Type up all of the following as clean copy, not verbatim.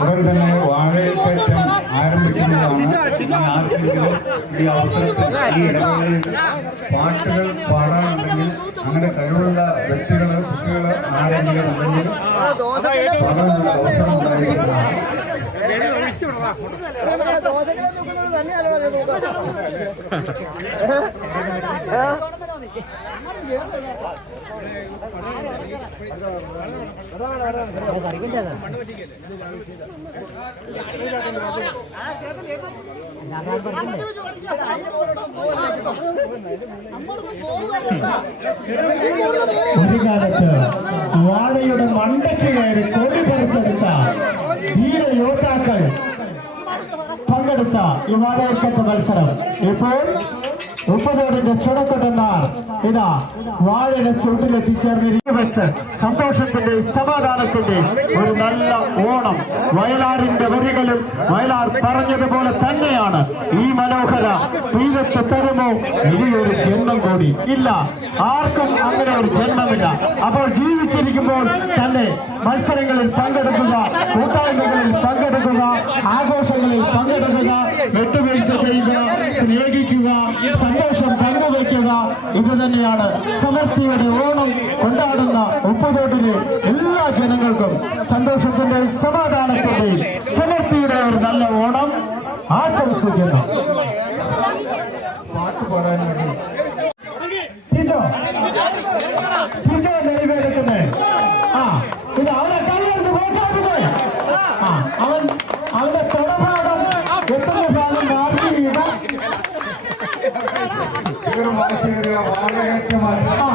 അവർ തന്നെ വാഴക്കയറ്റം ആരംഭിക്കുന്നതാണ്. ആർക്കെങ്കിലും ഈ അവസരത്തിൽ ഈ ഇടവേളയിൽ പാട്ടുകൾ പാടാനുണ്ടെങ്കിൽ അങ്ങനെ കഴിവുള്ള വ്യക്തികള് കുട്ടികള് ആരെങ്കിലും ഉണ്ടെങ്കിൽ പാടാനുള്ള അവസരം ഉണ്ടായിരിക്കുന്നതാണ്. ഒരു കാലത്ത് വാഴയുടെ മണ്ടയ്ക്ക് കയറി കൊടി പറിച്ചെടുത്ത ധീര യോദ്ധാക്കൾ പങ്കെടുത്ത ഈ വാഴക്കറ്റ മത്സരം ഇപ്പോൾ ഉപ്പതോടിന്റെ ചുടക്കൊട്ടന്മാർ ഇതാ വാഴയുടെ ചുവട്ടിലെത്തിച്ചേർന്നിരിക്കും വെച്ച് സന്തോഷത്തിന്റെ സമാധാനത്തിന്റെ ഒരു നല്ല ഓണം. വയലാറിന്റെ വരികളും വയലാർ പറഞ്ഞതുപോലെ തന്നെയാണ് ഈ മനോഹര തീരത്ത് തരുമോ ഇനിയൊരു ജന്മം കൂടി ഇല്ല. ആർക്കും അങ്ങനെ ഒരു ജന്മമില്ല. അപ്പോൾ ജീവിച്ചിരിക്കുമ്പോൾ തന്നെ മത്സരങ്ങളിൽ പങ്കെടുക്കുക, കൂട്ടായ്മകളിൽ പങ്കെടുക്കുക, ആഘോഷങ്ങളിൽ പങ്കെടുക്കുക, വിട്ടുവീഴ്ച ചെയ്യുക, സ്നേഹിക്കുക, സന്തോഷം പങ്കുവയ്ക്കുക. ഇത് തന്നെയാണ് സമൃദ്ധിയുടെ ഓണം കൊണ്ടാടുന്ന ഉപ്പുതോട്ടിലെ എല്ലാ ജനങ്ങൾക്കും സന്തോഷത്തിന്റെ സമാധാനത്തിന്റെയും സമൃദ്ധിയുടെ ഒരു നല്ല ഓണം ആശംസിക്കുന്നു. പാട്ട് പാടാൻ വേണ്ടി ടീച്ചോ നെയ്വേലിക്കുന്നേ ഇത് അവനെ കല്യാണിച്ച് പ്രോത്സാഹിപ്പിച്ചേ. അവന്റെ തുടഭാഗം എത്തുന്ന ഭാഗം മാർക്ക് ചെയ്യുക. വാഴകയറ്റ മത്സരം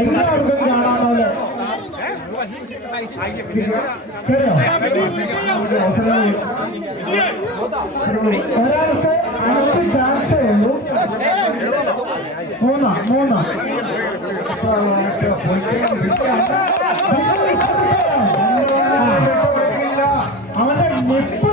എല്ലാവർക്കും കാണാമല്ലോ. ഒരാൾക്ക് 5 ചാൻസേ ഉള്ളൂ. മൂന്ന് അവന്റെ നിപ്പ്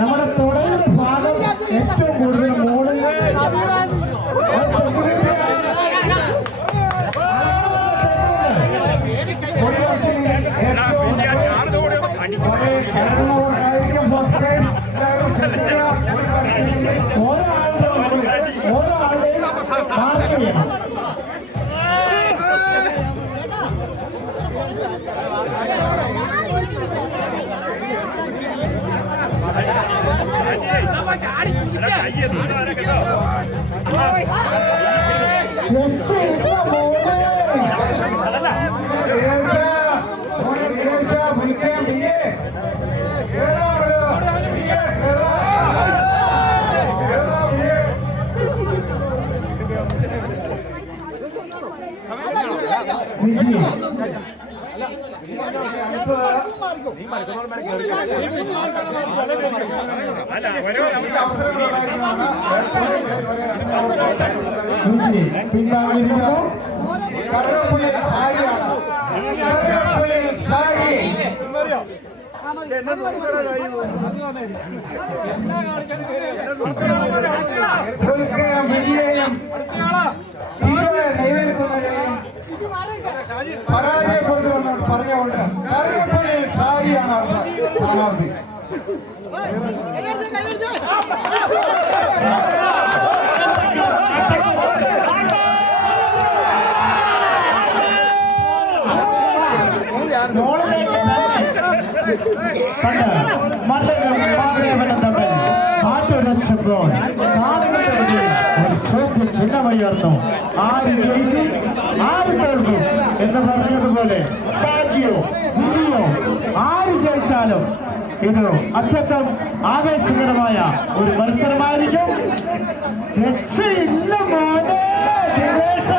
നമ്മുടെ തുടയുടെ ഭാഗം ഏറ്റവും കൂടുതൽ മോളിൽ ഓരോ ആളുടെയും മാർക്ക് ചെയ്യണം. പിന്നായിരുന്നു കറുകപ്പുള്ളി ഷാരിയാണ്. പരാജയപ്പെടുത്തുമെന്ന് പറഞ്ഞുകൊണ്ട് കറുകപ്പുള്ളി ഷാരിയാണ് അടുത്ത സ്ഥാനാർത്ഥി. പണ്ട് മല്ലനും മഹാദേവനും തമ്മിൽ മാറ്റുരച്ചപ്പോൾ കാണികളുടെ ഇടയിൽ ഒരു ചോദ്യം ചിഹ്നമുയർന്നു. ആര് ജയിക്കും, ആര് തോൽക്കും എന്ന് പറഞ്ഞതുപോലെ ഷാജിയോ വിജിയോ ആര് ജയിച്ചാലും ഇത് അത്യന്തം ആവേശകരമായ ഒരു മത്സരമായിരിക്കും. രക്ഷയില്ല മോനെ ദിനേശ.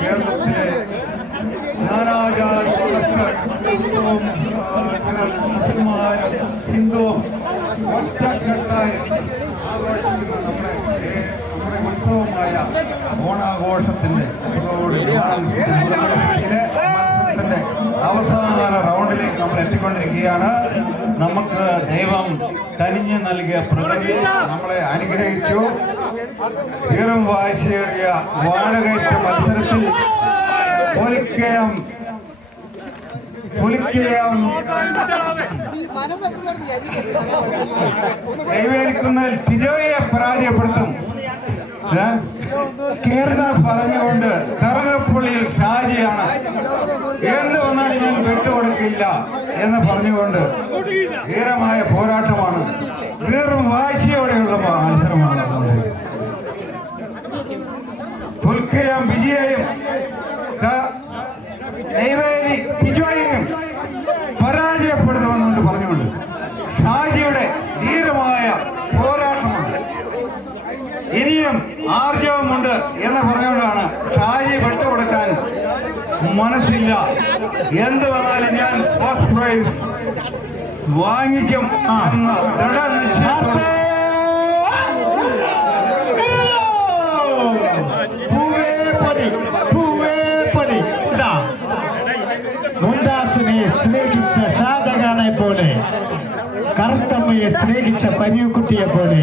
കേരളത്തിലെ നാനാജാതി മുസ്ലിമാരും ഹിന്ദുവും ഒറ്റക്കെട്ടായി ആഘോഷിക്കുന്ന നമ്മുടെ ഉത്സവമായ ഓണാഘോഷത്തിന്റെ മത്സരത്തിന്റെ അവസാന റൗണ്ടിലേക്ക് നമ്മൾ എത്തിക്കൊണ്ടിരിക്കുകയാണ്. നമുക്ക് ദൈവം കനിഞ്ഞു നൽകിയ പ്രകൃതി നമ്മളെ അനുഗ്രഹിച്ചു. വീറും വാശിയേറിയ വാഴകയറ്റ മത്സരത്തിൽ കൈവേലിക്കുന്നതിൽ ടിജോയെ പരാജയപ്പെടുത്തും കേരള പറഞ്ഞുകൊണ്ട് കറുകപ്പുള്ളിയിൽ ഷാജിയാണ് എന്ത് വന്നാലും ഞാൻ വിട്ടുകൊടുക്കില്ല എന്ന് പറഞ്ഞുകൊണ്ട് ധീരമായ പോരാട്ടമാണ്, വീറും വാശിയോടെയുള്ള മത്സരമാണ്. തുൽക്കയും വിജയയും നെയ്വേലി ടിജോയെയും പരാജയപ്പെടുത്തുമെന്നുകൊണ്ട് പറഞ്ഞുകൊണ്ട് ഷാജിയുടെ ധീരമായ പോരാട്ടമാണ്. ഇനിയും ആർജവമുണ്ട് എന്ന് പറഞ്ഞുകൊണ്ടാണ് ഷാജി വിട്ടുകൊടുക്കാൻ മനസ്സില്ല. എന്ത് വന്നാലും ഞാൻ ഫസ്റ്റ് പ്രൈസ് വാങ്ങിക്കും എന്ന ദൃഢനിശ്ചയത്തോടെ മുംതാസിനെ സ്നേഹിച്ച ഷാജഹാനെ പോലെ, കറുത്തമ്മയെ സ്നേഹിച്ച പരിയുക്കുട്ടിയെ പോലെ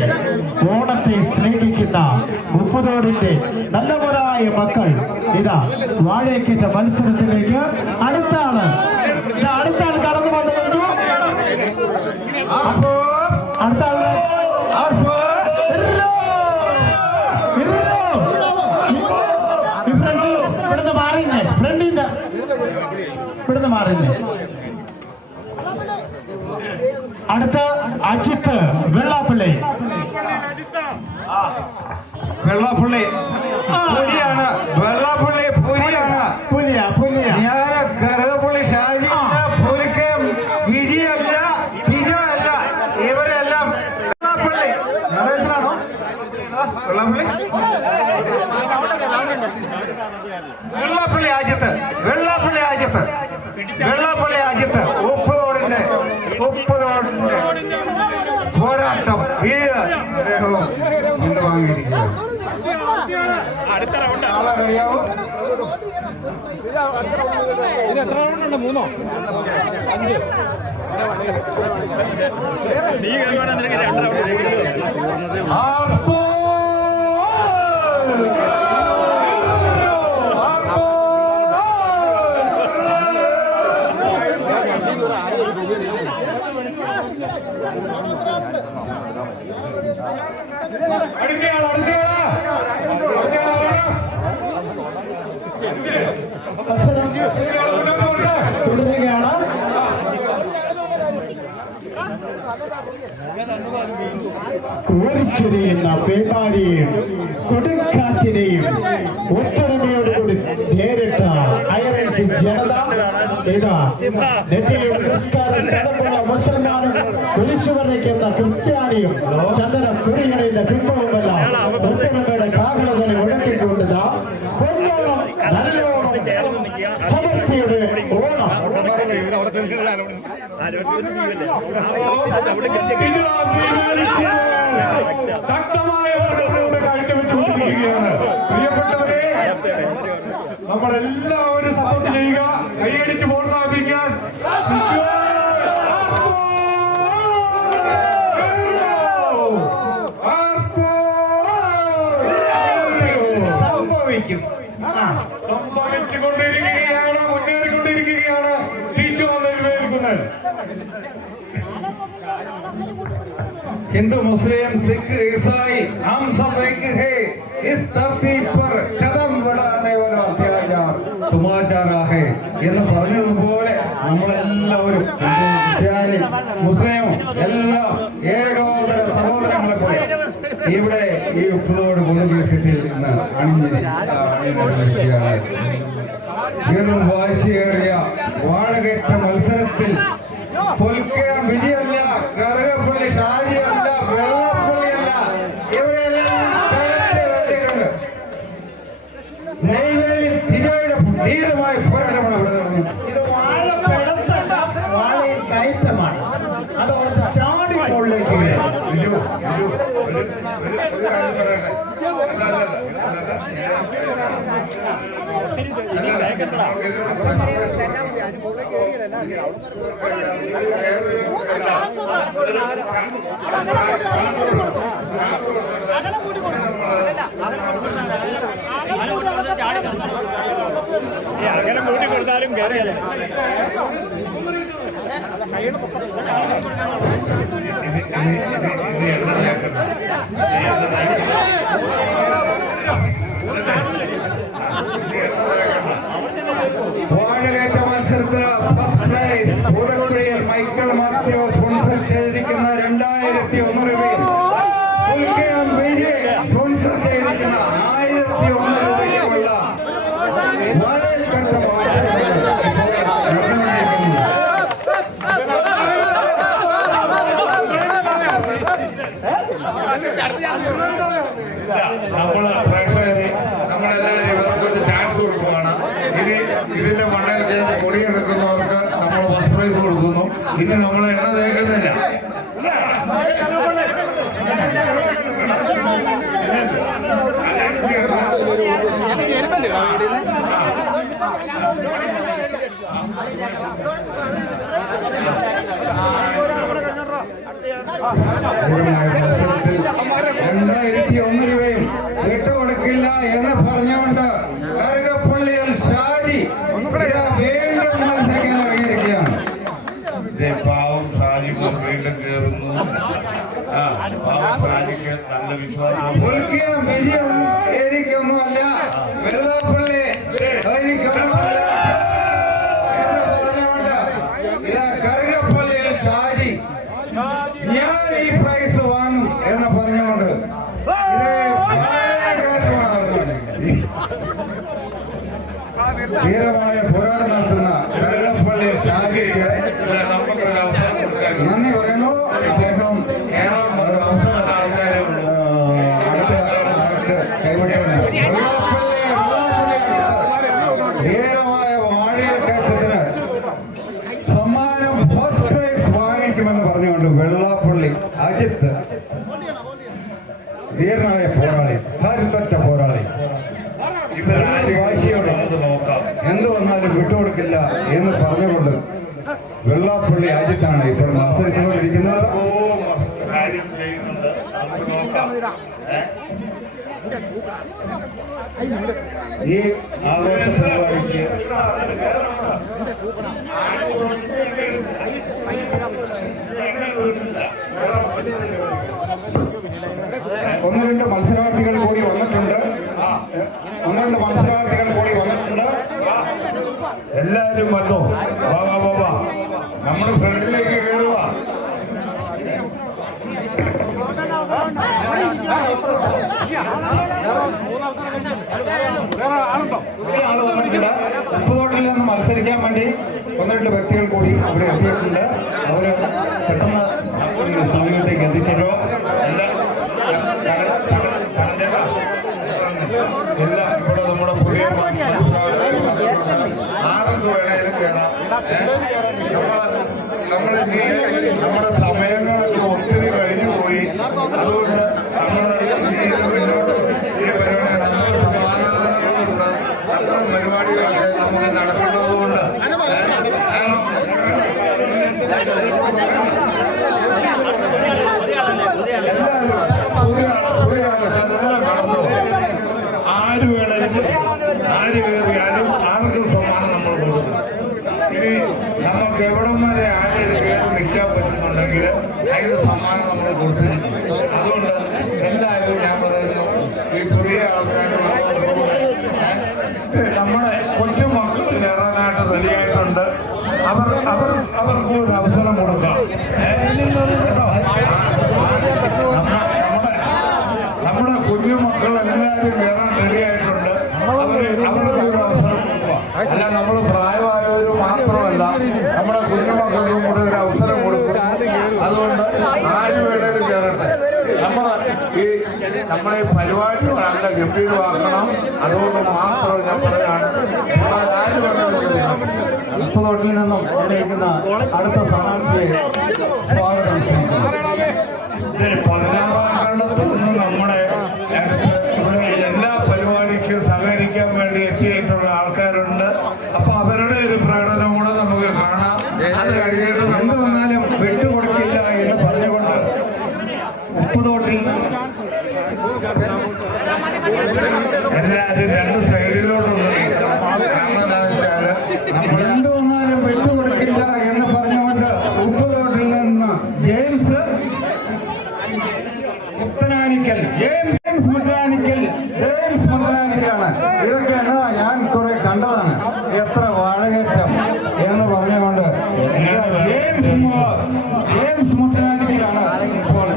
ഓണത്തെ സ്നേഹിക്കുന്ന മുപ്പതോടിന്റെ നല്ലവരായ മക്കൾ ഇതാ വാഴക്കേറ്റ മത്സരത്തിലേക്ക് അടുത്ത ആൾ കടന്നു വന്നു. അടുത്ത ആള് ഇവിടുന്ന് മാറില്ലേ. അടുത്ത അജിത്ത് വെള്ളാപ്പള്ളി. വെള്ളാപ്പള്ളി പുലിയാണ്. വെള്ളാപ്പള്ളി പുലിയാണ്. പുലിയ ഞാൻ കറുകപ്പള്ളി ഷാജി പുലിക്കയും വിജയല്ല ടിജോ അല്ല, ഇവരെല്ലാം വെള്ളാപ്പള്ളി നടേശനാണോ? വെള്ളാപ്പള്ളി അജിത്ത് ഉപ്പതോടിന്റെ പോരാട്ടം അദ്ദേഹവും വാങ്ങിയിരിക്കുകയാണ്. ആളെ റെഡിയാവും. തുടരുകയാണ്. കോരിച്ചെറിയുന്ന പേമാരിയെയും കൊടുങ്കാറ്റിനെയും ഒത്തൊരുമയോടുകൂടി നേരിട്ട ഹൈറേഞ്ച് ജനത ഇതാ നെറ്റിയും നിസ്കാരം തടമ്പുള്ള മുസൽമാനും കുരിശു വരയ്ക്കുന്ന ക്രിസ്ത്യാനിയും ചന്ദന കുറിയണയുടെ ഹിന്ദുവുമെല്ലാം ഒത്തൊരുമയുടെ കാഹളതനെ മുടക്കിക്കൊണ്ടതാ പൊന്നോണം നല്ലോണം സമൃദ്ധിയുടെ ഓണം. ശക്തമായ പ്രകടനങ്ങളുടെ കാഴ്ചവെച്ചുകൊണ്ടിരിക്കുകയാണ്. പ്രിയപ്പെട്ടവരെ, നമ്മളെല്ലാവരും സപ്പോർട്ട് ചെയ്യുക, കൈയടിച്ച് പ്രോത്സാഹിപ്പിക്കാൻ. സംഭവിച്ചുകൊണ്ടിരിക്കുകയാണ്, മുന്നേറിക്കൊണ്ടിരിക്കുകയാണ്. हिंदू मुस्लिम सिख ईसाई हम सब एक है। इस धरती पर कदम बढ़ाने वाला अत्याचार तुमाचार है എന്ന് പറഞ്ഞതുപോലെ നമ്മളെല്ലാം ഉപ്പതോട് പുതുപുളിസെറ്റിൽ ഇന്ന് അണിഞ്ഞിരിക്കുകയാണ്. വെറും വാശിയേറിയ വാഴകേറ്റ മത്സരത്തിൽ തോൽക്കാൻ വിജയല്ല, കറുകപ്പള്ളി ഷാജിയല്ല, വെള്ളപ്പള്ളിയല്ല, ഇവരെല്ലാം വെട്ടിക്കൊണ്ട് നെയ്വേലി തിജയുടെ ധീരമായ പോരാട്ടമാണ് ഇവിടെ നടന്നത്. ഇത് വാഴ പെടത്തല്ല, വാഴയിൽ കയറ്റമാണ്. അത് ഓർത്ത് ചാടി മുകളിലേക്ക് വീഴും. അങ്ങനെ കൂട്ടി കൊടുത്താലും കയറിയല്ലേ. വാഴകേറ്റ മത്സരത്തിന് first prize Poothakuzhiyil Michael Mathew sponsor ചെയ്തിരിക്കുന്ന 2001 രൂപയും പുൽക്കയം വിജയ് സ്പോൺസർ ചെയ്തിരിക്കുന്ന 1001 രൂപയ്ക്കുമുള്ള വാഴകേറ്റ മത്സരമാണ് നടന്നുകൊണ്ടിരിക്കുന്നത്. നമ്മള് പ്രേക്ഷകരെ നമ്മളെല്ലാവരും ഇവർക്ക് ഒരു ചാൻസ് കൊടുക്കുകയാണ്. ഇനി ഇതിന്റെ മണ്ണിൽ കയറി കൊടിയെടുക്കുന്നവർക്ക് നമ്മൾ ഫസ്റ്റ് പ്രൈസ് കൊടുക്കുന്നു. ഇനി നമ്മൾ എണ്ണ തേക്കുന്നില്ല. മത്സരത്തിൽ 2001 രൂപയും വിട്ടുകൊടുക്കില്ല എന്ന് പറഞ്ഞുകൊണ്ട് കറുകപ്പള്ളിയിൽ ഷാജി ഇതാ വീണ്ടും മത്സരിക്കാൻ ഇറങ്ങിയിരിക്കുകയാണ്. പാവം ഷാജി വീണ്ടും കയറുന്നു. പാവം ഷാജിക്ക് നല്ല വിശ്വാസം. പുൽക്കയം വിജയം എനിക്കൊന്നുമല്ല, വെള്ളപ്പള്ളി എനിക്കൊന്നുമല്ല എന്ന് പറഞ്ഞുകൊണ്ട് ഇതാ കറുകപ്പള്ളിയിൽ ഷാജി ഞാൻ ഈ പ്രൈസ് വാങ്ങും എന്ന് പറഞ്ഞുകൊണ്ട് ഇത് വാഴക്കാറ്റമാണ് നടന്നുകൊണ്ടിരിക്കുന്നത്. ധീരമായ പോരാട്ടം നടത്തുന്ന കറുകപ്പള്ളി ഷാജിക്ക് നമുക്കൊരു അവസരം കൊടുക്കാൻ നന്ദി പറയുന്നു. അദ്ദേഹം ഒരു അവസരം അടുത്ത ആൾക്ക് കൈവിടുന്നു. ധീരമായ വാഴക്കാറ്റത്തിന് സമ്മാനം ഫസ്റ്റ് പ്രൈസ് വാങ്ങിക്കുമെന്ന് പറഞ്ഞുകൊണ്ട് വെള്ളാപ്പള്ളി അജിത്ത് ധീരനായ പോരാളി, കരുത്തറ്റ പോരാളി, വാശിയോടെ എന്ത് വന്നാലും വിട്ടുകൊടുക്കില്ല എന്ന് പറഞ്ഞുകൊണ്ട് വെള്ളാപ്പള്ളി അജിത്താണ് ഇപ്പോൾ മത്സരിച്ചുകൊണ്ടിരിക്കുന്നത്. കാര്യം ചെയ്യുന്നുണ്ട്. നമുക്ക് നോക്കാം. ഈ ആഘോഷ പരിപാടിക്ക് ഒന്ന് രണ്ട് മത്സരാർത്ഥികൾ കൂടി വന്നിട്ടുണ്ട്. എല്ലാരും വന്നോ? വാ വാ വാ വാ, നമ്മൾ ഫ്രണ്ടിലേക്ക് കയറുക. ആള് വന്നിട്ടുണ്ട്. ഉപ്പുതോട്ടിൽ നിന്ന് മത്സരിക്കാൻ വേണ്ടി ഒന്ന് രണ്ട് വ്യക്തികൾ കൂടി അവിടെ എത്തിയിട്ടുണ്ട്. അവര് പെട്ടെന്ന് സമീപത്തേക്ക് എത്തിച്ചേരോ. എല്ലാം ഇവിടെ നമ്മുടെ പുതിയ ആർക്ക് വേണേലും കയറാം. നമ്മുടെ സമയങ്ങളൊക്കെ ഒത്തിരി കഴിഞ്ഞു പോയി. അതുകൊണ്ട് നമ്മൾ മുന്നോട്ട് ഈ പരിപാടി നമ്മുടെ സമാധാനങ്ങളുണ്ട്. അത്തരം പരിപാടികളൊക്കെ നമുക്ക് നടക്കേണ്ടതുകൊണ്ട് ആര് വേണമെങ്കിലും ആര് കയറിയാലും ആർക്കും സമ്മാനം നമ്മൾ കൊടുക്കും. ഇനി നമുക്ക് എവിടം വരെ ആരും കയറി നിൽക്കാൻ പറ്റുന്നുണ്ടെങ്കിൽ അതിന് സമ്മാനം നമ്മൾ കൊടുത്തിരിക്കും. അതുകൊണ്ട് എല്ലാവരും ഞാൻ പറയുന്നു, ഈ പുതിയ ആൾക്കാർ നമ്മുടെ കൊച്ചു മക്കൾ കയറാനായിട്ട് റെഡിയായിട്ടുണ്ട്. അവർക്ക് ഒരു അവസരം കൊടുക്കാം. നമ്മുടെ കുഞ്ഞു കുഞ്ഞുമക്കൾ എല്ലാവരും കയറാൻ റെഡിയായിട്ടുണ്ട്. അവർക്ക് ഒരു അവസരം കൊടുക്കുക. അല്ല, നമ്മൾ പ്രായമായവർ മാത്രമല്ല, നമ്മുടെ കുഞ്ഞുമക്കൾക്കും കൂടെ ഒരു അവസരം കൊടുക്കും. അതുകൊണ്ട് ആരും വേണേലും കയറട്ടെ. നമ്മളെ പരിപാടി നല്ല ഗംഭീരമാക്കണം. അതുകൊണ്ട് മാത്രം ഞാൻ പറയാണ്, ആര് വേണേലും കയറണം. ഉപ്പുതോട്ടിൽ നിന്നും വന്നിരിക്കുന്ന അടുത്ത സ്ഥാനാർത്ഥിയെ സ്വാഗതം ചെയ്യുന്നു. 16-ാം കണ്ടത്തിൽ നിന്ന് നമ്മുടെ അടുത്ത് ഇവിടെ എല്ലാ പരിപാടിക്കും സഹകരിക്കാൻ വേണ്ടി എത്തിയിട്ടുള്ള ആൾക്കാരുണ്ട്. അപ്പൊ അവരുടെ ഒരു പ്രകടനം കൂടെ നമുക്ക് കാണാം. അത് കഴിഞ്ഞിട്ട് എന്ത് വന്നാലും വിട്ടുകൊടുക്കില്ല എന്ന് പറഞ്ഞുകൊണ്ട് ഉപ്പുതോട്ടിൽ എല്ലാവരും രണ്ട് സൈഡിലോട്ടൊന്ന് കാരണം എന്താണെന്ന് വെച്ചാൽ നമ്മൾ എന്ത് വന്നാലും വിട്ടുകൊടുക്കില്ല എന്ന് പറഞ്ഞുകൊണ്ട് ഉപ്പുതോട്ടിൽ നിന്ന് ജെയിംസ് മുത്തനാനിക്കൽ മുത്തനാനിക്കലാണ്. ഇതൊക്കെ എന്നതാ ഞാൻ കുറെ കണ്ടതാണ്. എത്ര വാഴകേറ്റം എന്ന് പറഞ്ഞുകൊണ്ട് ജെയിംസ് മുത്തനാനിക്കലാണ് ഇപ്പോൾ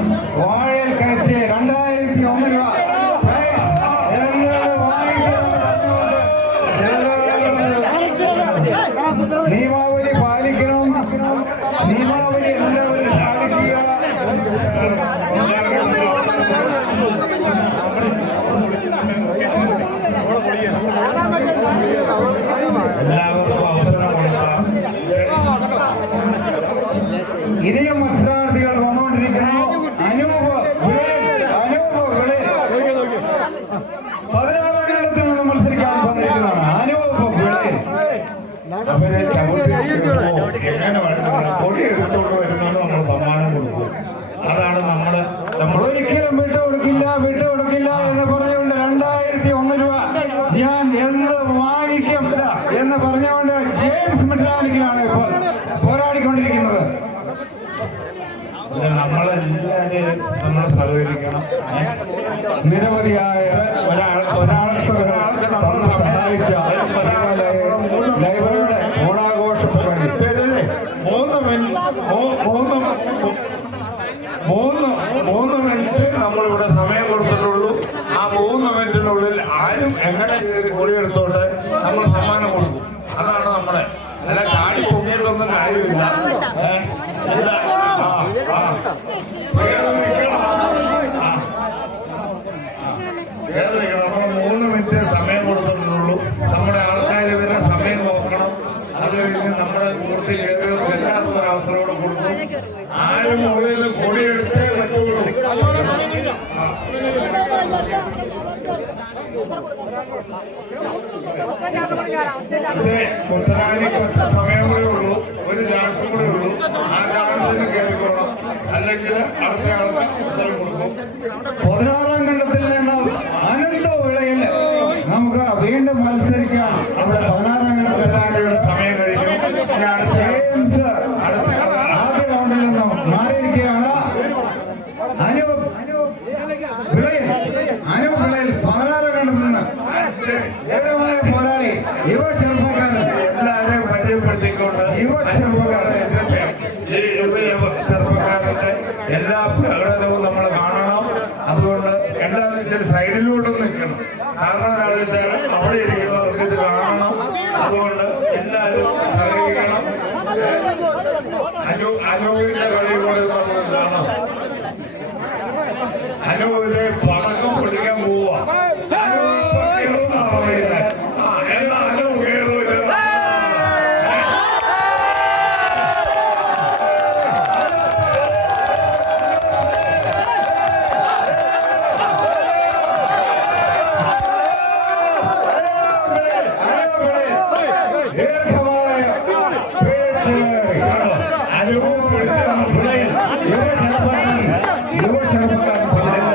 വാഴയിൽ കയറ്റി 2001 രൂപ നിയമാവലി പാലിക്കണം. നിയമാവലി എല്ലാവരും പാലിക്കുക. എല്ലാവർക്കും അവസരം കൊടുക്കാം. ഇനിയും മത്സരാർത്ഥികൾ വന്നുകൊണ്ടിരിക്കുന്നു. അനൂപ് വിളയിൽ 16-ാം കേരളത്തിൽ നിന്ന് മത്സരിക്കാൻ വന്നിരിക്കുന്നതാണ്. അനൂപ് വിളയിൽ അവരെ ചവിട്ടി എങ്ങനെ വേണമെങ്കിലും പൊടി എടുത്തോണ്ട് വരുന്നതുകൊണ്ട് നമ്മൾ സമ്മാനം കൊടുക്കും. അതാണ് നമ്മൾ ഒരിക്കലും വിട്ടുകൊടുക്കില്ല എന്ന് പറഞ്ഞുകൊണ്ട് 2001 രൂപ ഞാൻ എന്ത് വാങ്ങിക്കും എന്ന് പറഞ്ഞുകൊണ്ട് ജെയിംസ് മെട്രാനിക്കലാണ് ഇപ്പോൾ പോരാടിക്കൊണ്ടിരിക്കുന്നത്. നമ്മളെല്ലാവരും നമ്മൾ സഹകരിക്കണം. നിരവധിയായ സഹായിച്ച ലൈബ്രറിയുടെ ഓണാഘോഷ പരിപാടി 3 മിനിറ്റ് നമ്മളിവിടെ സമയം കൊടുത്തിട്ടുള്ളൂ. ആ 3 മിനിറ്റിനുള്ളിൽ ആരും എങ്ങനെ കയറി കൊടിയെടുത്തോട്ട് നമ്മൾ സമ്മാനം കൊടുക്കും. അതാണ് നമ്മുടെ, അല്ല ചാടി പൊങ്ങിയിട്ടൊന്നും കാര്യമില്ല. നമ്മൾ 3 മിനിറ്റ് സമയം കൊടുത്തിട്ടുള്ളൂ. നമ്മുടെ ആൾക്കാർ ഇവരുടെ സമയം നോക്കണം. അത് കഴിഞ്ഞ് നമ്മുടെ കൂടുതൽ കയറിയവർക്ക് എല്ലാവർക്കും ഒരു അവസരം കൂടെ കൊടുക്കും. ആരും മുകളിൽ കൊടിയെടുത്തേ പറ്റുള്ളൂ. മുത്തനാനിക്ക് ഒറ്റ സമയം കൂടെ ഉള്ളൂ, ഒരു ചാൻസ് കൂടെ ഉള്ളൂ. ആ ചാൻസിന് കയറിക്കോണം, അല്ലെങ്കിൽ അടുത്ത ആൾക്ക് അവസരം കൊടുക്കും. 16-ാം ഖണ്ഡത്തിൽ നിന്ന് അനന്ത വിളയിൽ നമുക്ക് വീണ്ടും മത്സരിക്കാം. അവിടെ 16-ാം ഖണ്ഡത്തിലാണ് സമയം കഴിഞ്ഞു. ജെയിംസ് ആദ്യ റൗണ്ടിൽ നിന്നും മാറിയിരിക്കുകയാണ്. അനൂപ് വിളയിൽ 16-ാം ഖണ്ഡത്തിൽ നിന്ന് ഏകമായ പോരാളി യുവ ചെറുപ്പക്കാരൻ. എല്ലാവരെയും പരിചയപ്പെടുത്തിക്കൊണ്ട് യുവ ചെറുപ്പക്കാരൻ ഈ ചെറുപ്പക്കാരന്റെ എല്ലാ പ്രകടനവും നമ്മൾ കാണണം. അതുകൊണ്ട് എല്ലാവരും ഇച്ചിരി സൈഡിലൂടെ നിൽക്കണം. കാരണം എന്താണെന്ന് വെച്ചാൽ അവിടെ ഇരിക്കുന്നവർക്ക് ഇത് കാണണം. അതുകൊണ്ട് എല്ലാവരും സഹകരിക്കണം. അനൂപിന്റെ കളി കൂടെ നമ്മൾ കാണാം. അനൂപിന്റെ പടക്കം പിടിക്കാൻ പോവുക. അനൂപ് കയറുന്നാ പറയുന്നത്. എന്നാ അനൂപ് കയറൂല. ദീർഘമായ പിഴച്ചുകയറി അനൂപ് പിടിച്ച വിളയിൽ യുവ ചെറുപ്പക്കാരൻ പറഞ്ഞില്ല.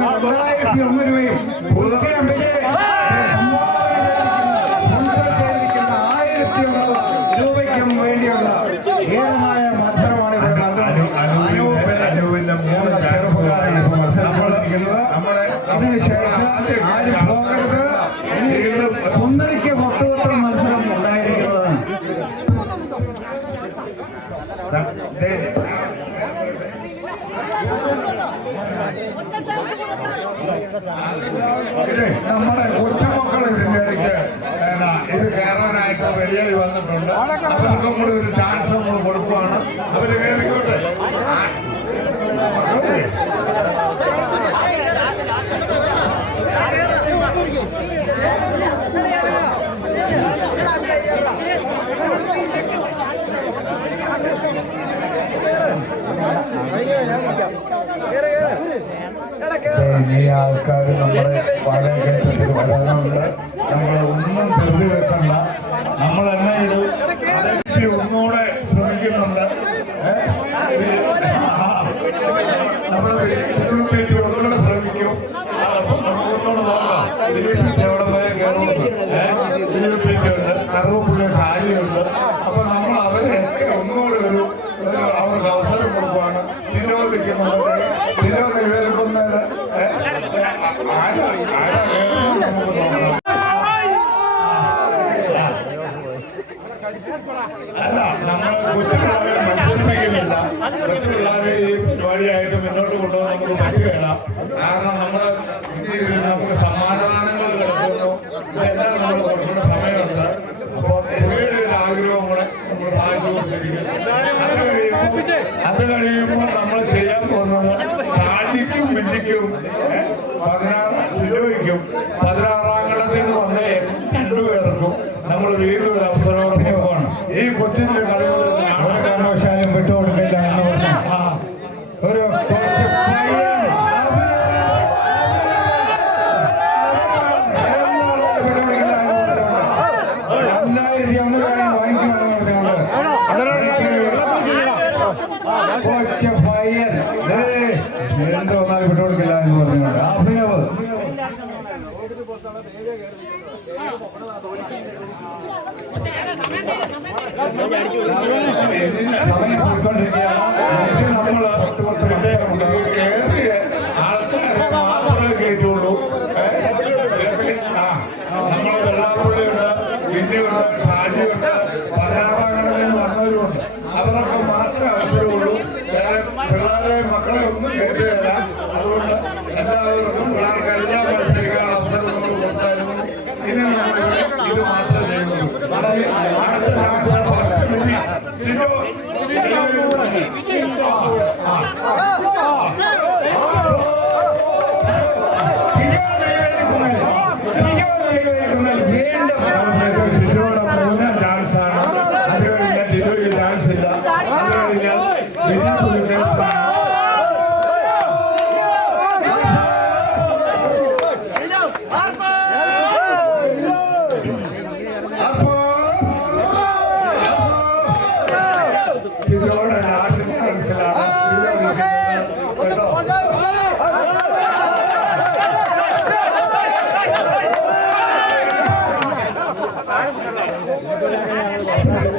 ലഭിക്കുന്ന 2001 രൂപയും പുതുക്കിയ അമ്പയെ സ്പോൺസർ ചെയ്തിരിക്കുന്ന 1001 രൂപയ്ക്കും വേണ്ടിയുള്ള ഏകമായ മത്സരമാണ് ഇവിടെ നടത്തുന്നത്. ചെറുപ്പക്കാരാണ് ഇപ്പോൾ മത്സരം നടത്തിയിരിക്കുന്നത്. അതിനുശേഷം ആരും പോകരുത്. ഇനി സുന്ദരിക്ക് പൊട്ടുപത്ര മത്സരം ഉണ്ടായിരിക്കുന്നതാണ്. ഇത് നമ്മുടെ കൊച്ചുമക്കൾ ഇതിന്റെ ഇടയ്ക്ക് ഇത് കയറാനായിട്ട് റെഡിയായി വന്നിട്ടുണ്ട്. അവർക്കും കൂടി ഒരു ചാൻസ് നമ്മൾ കൊടുക്കുവാണ്. അവര് കയറിക്കോട്ടെ. ഈ ആൾക്കാർ നമ്മുടെ പഴയ കേട്ടത്തിൽ വരാനുണ്ട്. നമ്മൾ ഒന്നും കരുതി വെക്കണ്ട. നമ്മൾ തന്നെ ഇത് ഒന്നുകൂടെ ശ്രമിക്കുന്നുണ്ട്. നമ്മൾ വിജുപ്പേറ്റി ഒന്നുകൂടെ ശ്രമിക്കും. നമുക്കൊന്നുകൂടെ നോക്കാം. വിജുപ്പേറ്റി എവിടെ പോയാൽ കയറുന്നുണ്ട്. വിജുപ്പേറ്റിയുണ്ട്, കറുവപ്പുള്ള സാരിയുണ്ട്. അപ്പൊ നമ്മൾ അവരെയൊക്കെ ഒന്നുകൂടെ ഒരു അവർക്ക് അവസരം കൊടുക്കുവാണ്. തിരുവനന്തപുരത്ത് നിലനിൽക്കുന്നതിന് ആരാ കയറുന്നത് നമുക്ക് നോക്കാം. അല്ല, നമ്മൾ കൊച്ചുപിള്ളേരെ മത്സരിപ്പിക്കുന്നില്ല. കൊച്ചുപിള്ളേരെ ഈ പരിപാടിയായിട്ട് മുന്നോട്ട് കൊണ്ടുപോകാൻ നമുക്ക് പറ്റുകയില്ല. കാരണം നമുക്ക് സമ്മാനദാനങ്ങൾ കിടക്കുന്നു. ഇതെല്ലാം നമ്മൾ കൊടുക്കേണ്ട സമയമുണ്ട്. അപ്പോൾ പുള്ളിയുടെ ഒരു ആഗ്രഹം കൂടെ നമ്മൾ സഹായിച്ചുകൊണ്ടിരിക്കുന്നു. അത് കഴിയുമ്പോൾ നമ്മൾ ചെയ്യാൻ പോകുന്നത് ഷാജിക്കും വിജിക്കും 16 ജിജോയ്ക്കും 16-ാം ഘട്ടത്തിന് വന്ന 2 പേർക്കും നമ്മൾ വീണ്ടും ഒരു അവസരം പോവാണ്. ഈ കൊച്ചിന്റെ കളികൾ ഒരു കാരണവശാലും വിട്ടുകൊടുക്കില്ല എന്ന് പറഞ്ഞു. ഒരു കൊച്ചു പയ്യൻ 2001 രൂപയും വാങ്ങിക്കുമെന്ന് പറഞ്ഞുകൊണ്ട് കൊച്ച പയ്യൻ എന്തോ വന്നാലും വിട്ടുകൊടുക്കില്ല എന്ന് പറഞ്ഞുകൊണ്ട് അഭിനവ് സമയം പോയിക്കൊണ്ടിരിക്കുകയാണ്. നമ്മൾ കയറിയ ആൾക്കാരെ മാത്രമേ കയറ്റുള്ളൂ. നമ്മൾ വെള്ളാപ്പള്ളിയുണ്ട്, വിജയുണ്ട്, ഷാജിയുണ്ട്, 16-ാം ഘട്ടത്തിൽ വന്നവരുമുണ്ട്. അവരൊക്കെ മാത്രമേ അവസരമുള്ളൂ. വേറെ പിള്ളേരെ മക്കളെ ഒന്നും കയറ്റുകയില്ല. അതുകൊണ്ട് എല്ലാവർക്കും പിള്ളേർക്കെല്ലാം മത്സരിക്കാനുള്ള അവസരം നമ്മൾ കൊടുത്തായിരുന്നു. ഇനി നമ്മളിവിടെ ഇത് മാത്രമേ ചെയ്യുന്നുള്ളൂ. അടുത്ത ചാൻസ് ഫസ്റ്റ് വിധി ജിജോ ജിജോയുടെ 3-ാം ചാൻസാണ്. അത് കഴിഞ്ഞാൽ ജിജോയ്ക്ക് ചാൻസ് ഇല്ല. അത് കഴിഞ്ഞാൽ വിജയ് പുള്ളിക്കാരനാണ്. ജിജോയുടെ ലാസ്റ്റ് ചാൻസിലാണ് കേട്ടോ.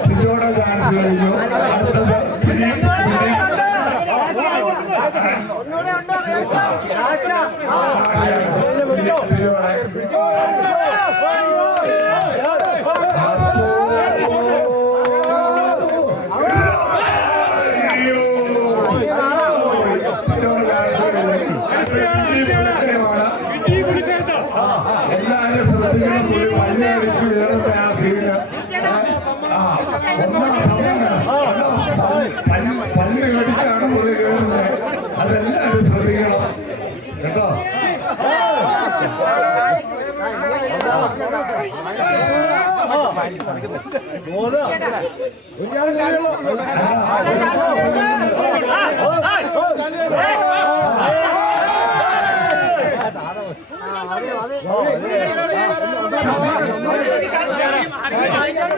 ജിജോയുടെ ചാൻസ് കഴിഞ്ഞു. അടുത്തത് ജിജോയുടെ എല്ലാരും ശ്രദ്ധിക്കണം. പുള്ളി പല്ലടിച്ച് കയറുന്ന ആ സീന് 1-ാം സമ്മാനം പല്ല് കടിച്ചാണ് പുള്ളി കയറുന്നത്. അതെല്ലാരും ശ്രദ്ധിക്കണം കേട്ടോ.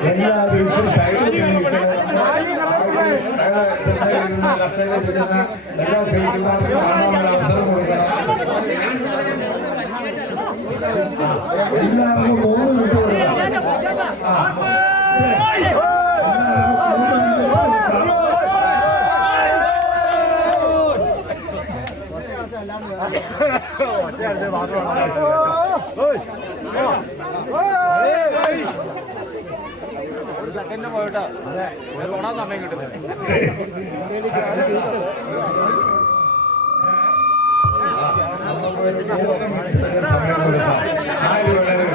എല്ലാവരും ഇച്ചിരി സൈഡിൽ നിൽക്കണം. ഇവിടെ ഇരുന്ന കസേരയിലിരിക്കുന്ന എല്ലാ ചേച്ചിമാർക്കും കാണാൻ ഒരു അവസരം കൊടുക്കണം. എല്ലാവർക്കും 3 മിനിറ്റ് കൊടുക്കാം. എല്ലാവർക്കും 3 മിനിറ്റ് കൊടുക്കാം. ഒരു സെക്കൻഡ് പോയിട്ടോ തൊടാൻ സമയം കിട്ടുന്നില്ല. നമുക്കൊരു 3 മിനിറ്റ് വരെ സമയം കൊടുക്കാം. ആര് വേണേലും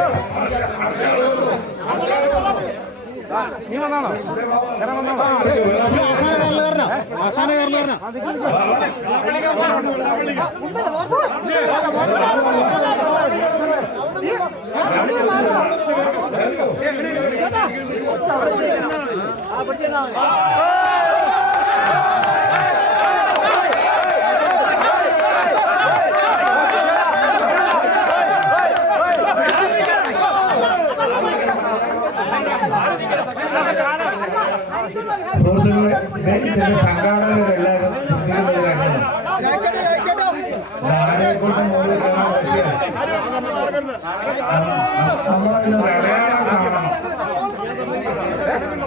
നീ വന്നാണോ? സുഹൃത്തുക്കളെ, ഇതിന്റെ സംഘാടകരെല്ലാവരും ശ്രദ്ധിക്കുന്ന ഒരു കാര്യമാണ്. ആരെക്കൊണ്ട് മുകളിൽ കയറാൻ പറ്റില്ല. നമ്മളതിനൊരു അടയാളം കാണണം.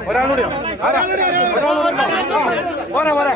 ഒരാളുകൂടിയോ? പോരാ പോരാ.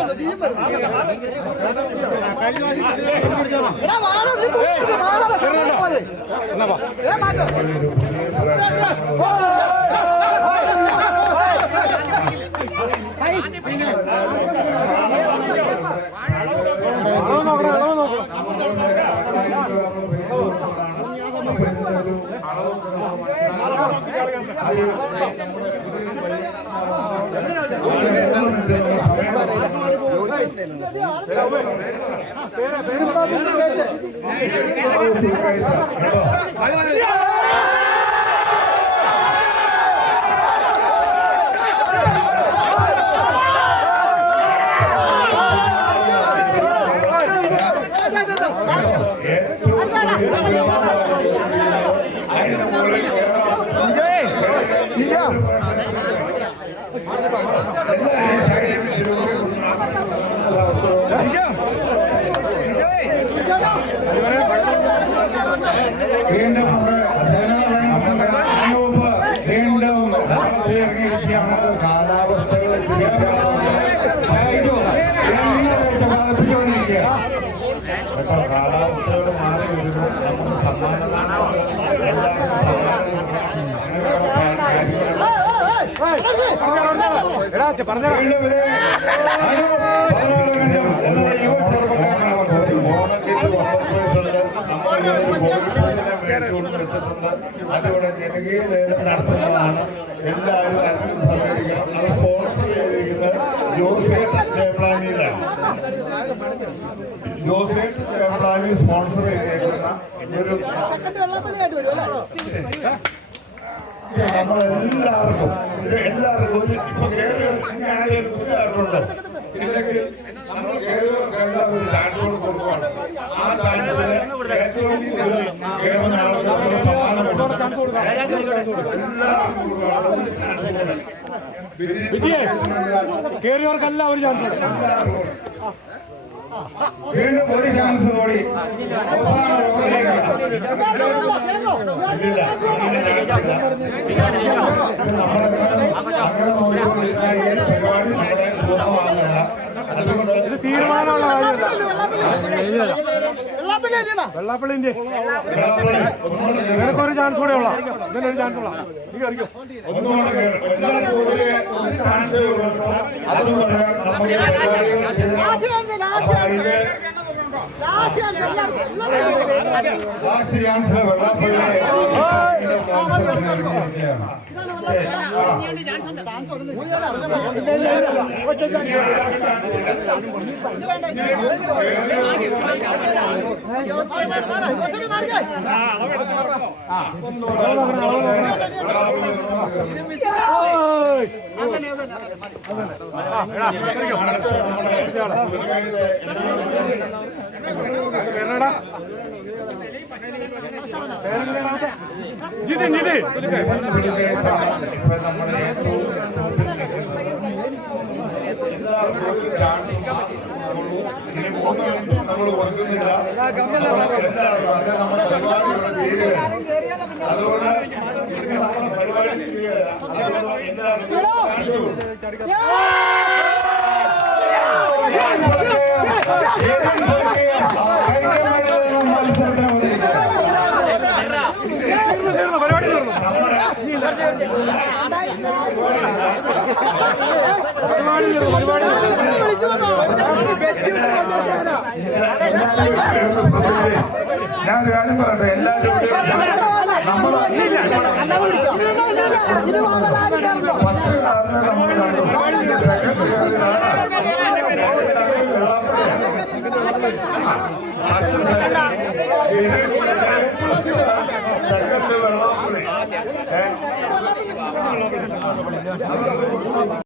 വീണ്ടും വീണ്ടും ഇറങ്ങിയിരിക്കുകയാണ്. കാലാവസ്ഥകളെ കേട്ടോ, കാലാവസ്ഥകൾ മാറി വരുന്നു. നമുക്ക് സമ്മാനദാനം എല്ലാവർക്കും സമ്മാനം വീണ്ടും ഇത് 16 മിനിറ്റും എന്നത് യുവ ചെറുപ്പക്കാരനാണ്. വെച്ചിട്ടുണ്ട്. അതിവിടെ ജനകീയ ലേലം നടത്തുന്നതാണ്. എല്ലാവരും അതിന് സഹകരിക്കണം. അത് സ്പോൺസർ ചെയ്തിരിക്കുന്നത് ജോസേട്ടൻ ചേപ്ലാനിയിലാണ്. ജോസേട്ടൻ ചേപ്ലാനി സ്പോൺസർ ചെയ്തിരിക്കുന്ന ഒരു നമ്മളെല്ലാവർക്കും ഇത് എല്ലാവർക്കും ഒരു ഇപ്പൊ കയറി ആരെയും പുതിയതായിട്ടുണ്ടോ ഇല്ലെങ്കിൽ നമ്മൾ കയറിയവർക്കെല്ലാം ഒരു ചാൻസ് കൊടുക്കുകയാണ്. ആ ചാൻസിന് ഏറ്റവും കയറുന്ന ആൾക്കാർക്ക് സമ്മാനം കൊടുക്കും. എല്ലാവർക്കും കൊടുക്കുകയാണ് ഒരു ചാൻസ് കൂടെ. കേറിയവർക്കെല്ലാം ഒരു ചാൻസ്. വീണ്ടും ഒരു ചാൻസ് കൂടി അവസാന റൗണ്ടിലേക്ക്. ഇല്ല, ഇങ്ങനെ ചാൻസ് ഇല്ല. അങ്ങനെ നോക്കിക്കൊണ്ടിരിക്കുന്ന ഈ പരിപാടി നമ്മുടെ പൂർണ്ണമാകുന്നില്ല. അതുകൊണ്ട് ഇത് തീരുമാനമുള്ള വെള്ളാപ്പള്ളിന്റെ നിനക്കൊരു ചാൻസ് കൂടെ ഉള്ള ഇതിനൊരു ചാൻസ് ഉള്ള നീ കറിക്കോ. ഒന്നുകൂടെ കയറും. എല്ലാവർക്കും ഒരു ചാൻസ് കൊടുക്കും. അതും പറയാം. നമുക്ക് ലാസ്റ്റ് ചാൻസിലെ വെള്ളാപ്പള്ളി ഇറങ്ങിയിരിക്കുകയാണ്. എല്ലാവർക്കും ഒരു ചാൻസ് ഇനി 3 മിനിറ്റ് നമ്മൾ കൊടുക്കുന്നില്ല. എല്ലാവർക്കും അത് നമ്മുടെ പരിപാടിയുടെ തീരുകയാണ്. അതുകൊണ്ട് ഇനി നമ്മുടെ പരിപാടി തീരുകയല്ല. അതുകൊണ്ട് എല്ലാവർക്കും ചാൻസ് കൊടുക്കും. മത്സരത്തിന് വന്നിരിക്കുന്നത് പരിപാടി തീർന്നു. ഞാൻ ഒരു കാര്യം പറയട്ടെ, എല്ലാവരും നമ്മള് ഫസ്റ്റ് കാറിനെ നമ്മൾ കണ്ടു. പിന്നെ സെക്കൻഡ് കാറിലാണ് സെക്കൻഡ് വെള്ളാപ്പുള്ളി